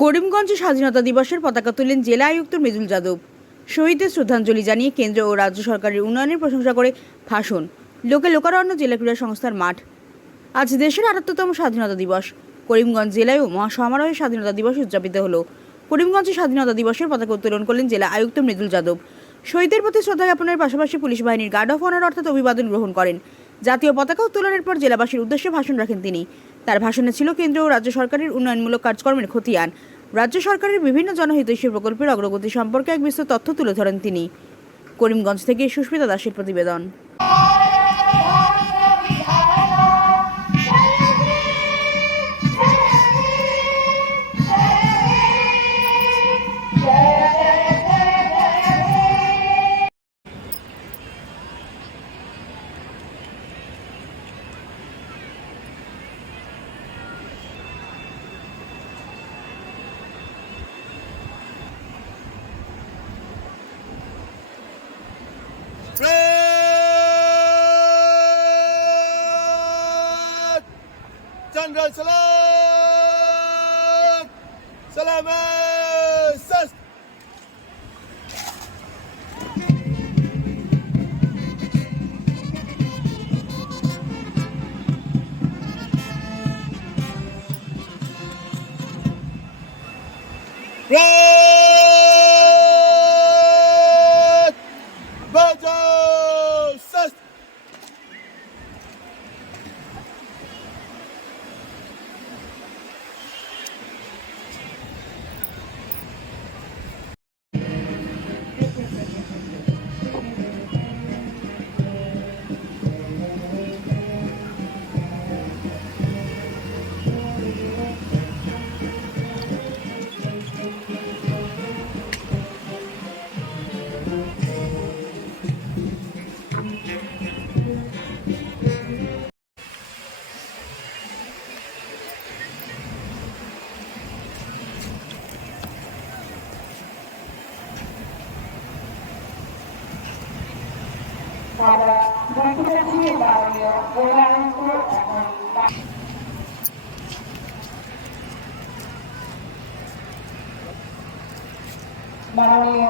করিমগঞ্জে স্বাধীনতা দিবসের পতাকা তুলেন জেলা আয়ুক্ত মৃদুল যাদব। শহীদদের শ্রদ্ধাঞ্জলি জানিয়ে কেন্দ্র ও রাজ্য সরকারের উন্নয়নের প্রশংসা করে ভাষণ। লোকে লোকারণ্য জেলা ক্রীড়া সংস্থার মাঠ। আজ দেশের আটাত্তরতম স্বাধীনতা দিবস। করিমগঞ্জ জেলায়ও মহাসমারোহে স্বাধীনতা দিবস উদযাপিত হলো। করিমগঞ্জে স্বাধীনতা দিবসের পতাকা উত্তোলন করলেন জেলা আয়ুক্ত মৃদুল যাদব। শহীদদের প্রতি শ্রদ্ধা জ্ঞাপনের পাশাপাশি পুলিশ বাহিনীর গার্ড অফ অনার অর্থাৎ অভিবাদন গ্রহণ করেন। জাতীয় পতাকা উত্তোলনের পর জেলাবাসীর উদ্দেশ্যে ভাষণ রাখেন তিনি। তার ভাষণে ছিল কেন্দ্র ও রাজ্য সরকারের উন্নয়নমূলক কাজকর্মের খতিয়ান। রাজ্য সরকারের বিভিন্ন জনহিতৈষী প্রকল্পের অগ্রগতি সম্পর্কে এক বিস্তর তথ্য তুলে ধরেন তিনি। করিমগঞ্জ থেকে সুস্মিতা দাসের প্রতিবেদন। General Salam! Salam eh, Sest! আমরা বুঝতে পেরেছি মাননীয় প্রধানমন্ত্রী এখন মাননীয়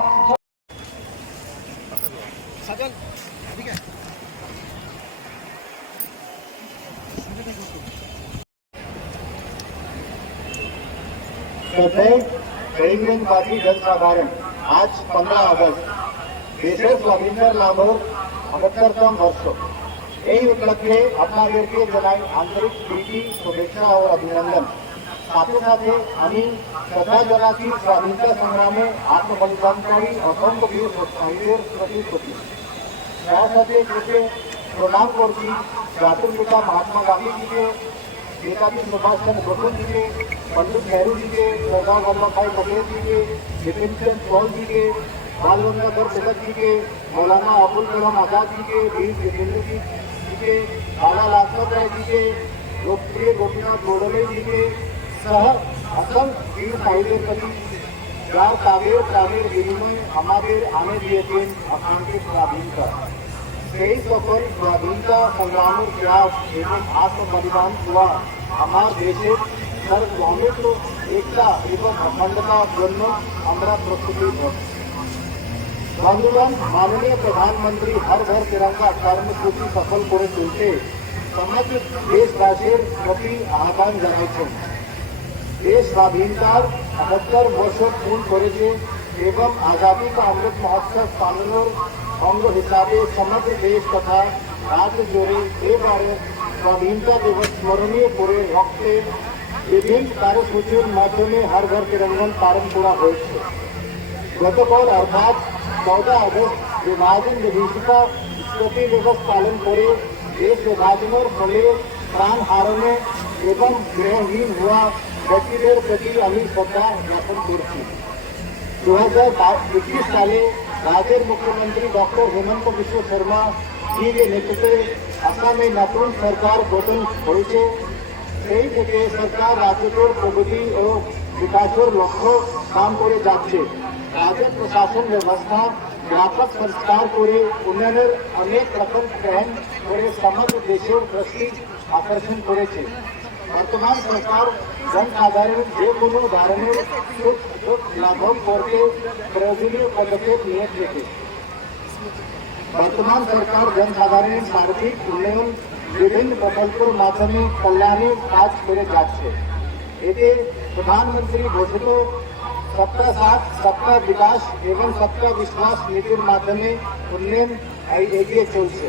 श्रद्धेय करीमगंजवासी जनसाधारण आज 15 অগস্ট দেশের স্বাধীনতার লাভর আটাত্তরতম বর্ষ এই উপলক্ষে আপনাদেরকে জানাই আন্তরিক প্রীতি শুভেচ্ছা ও অভিনন্দন সাথে সাথে আমি শ্রদ্ধা জানাচ্ছি স্বাধীনতা সংগ্রামে আত্মবলিদানকারী অসংখ্য বীর শহীদের প্রতি প্রতি তার সাথে একে প্রণাম করছি জাতির পিতা মহাত্মা গান্ধীজিকে नेताजी सुभाष चंद्र बोस जी के पंडित नेहरू जी के सरदार वल्लभ भाई पटेल जी के बिपिन चंद्र पॉल जी के बाल गंगाधर तिलक जी के, मौलाना अबुल कलाम आज़ाद जी के, वीर जितेंद्र जी जी के लाला लाजपत राय जी के, लोकप्रिय गोपीनाथ गोडले जी के, सह असंख्य वीर साहित्य कवि या कावेर कावेर विनिमय, हमारे आने दिए थे अखान के स्वाधीन का। तेईस बफर स्वाधीनता संग्राम प्रयास एवं आत्म बलिदान हुआ, हमारे देश सर्वभौमित्व एकता एवं अखंडता जन्म हमारा प्रस्तुति है বন্ধুগণ মাননীয় প্রধানমন্ত্রী হর ঘর তিরঙ্গা কর্মসূচি সফল করে তুলতে সমগ্র দেশবাসীর প্রতি আহ্বান জানাইছেন। দেশ স্বাধীনতার আটাত্তর বছর পূর্ণ করেছে এবং আজাদী কা অমৃত মহোৎসব পালনের অঙ্গ হিসাবে সমগ্র দেশ তথা রাজ্য জুড়ে এবারে স্বাধীনতা দিবস স্মরণীয় করে রক্তে বিভিন্ন কার্যসূচির মাধ্যমে হর ঘর তিরঙ্গন পালন করা হয়েছে। গতকাল অর্থাৎ चौदह अगस्त विभाजन विधि का स्मृति दिवस पालन करे देश विभाजन और बड़े प्राणहारों में एवं गृहहीन हुआ व्यक्तियों प्रति अमी श्रद्धा ज्ञापन करती दो हजार इक्कीस साले राजेर मुख्यमंत्री डॉक्टर हेमंत विश्व शर्मा जी के नेतृत्व आसामे नतून सरकार गठन হয়েছে সেই থেকে সরকার রাজ্যের প্রগতি ও বিকাশের লক্ষ্য কাম করে যাচ্ছে राज्य प्रशासन व्यवस्था, व्यापक संस्कार को अनेक रकम ग्रहण कर, समग्र देशों दृष्टि आकर्षण कर वर्तमान सरकार जन साधारण जो कोनो धारण कुछ करके प्रयोजनीय पदक्षेप नियत लेके वर्तमान सरकार जन साधारण आर्थिक उन्नयन, विभिन्न प्रकल्पों माध्यम कल्याण कार्य करे जाते प्रधानमंत्री घोषित ঘোষিত সবকা সাথ সবকা বিকাশ এবং সবকা বিশ্বাস নীতির মাধ্যমে উন্নয়ন এগিয়ে চলছে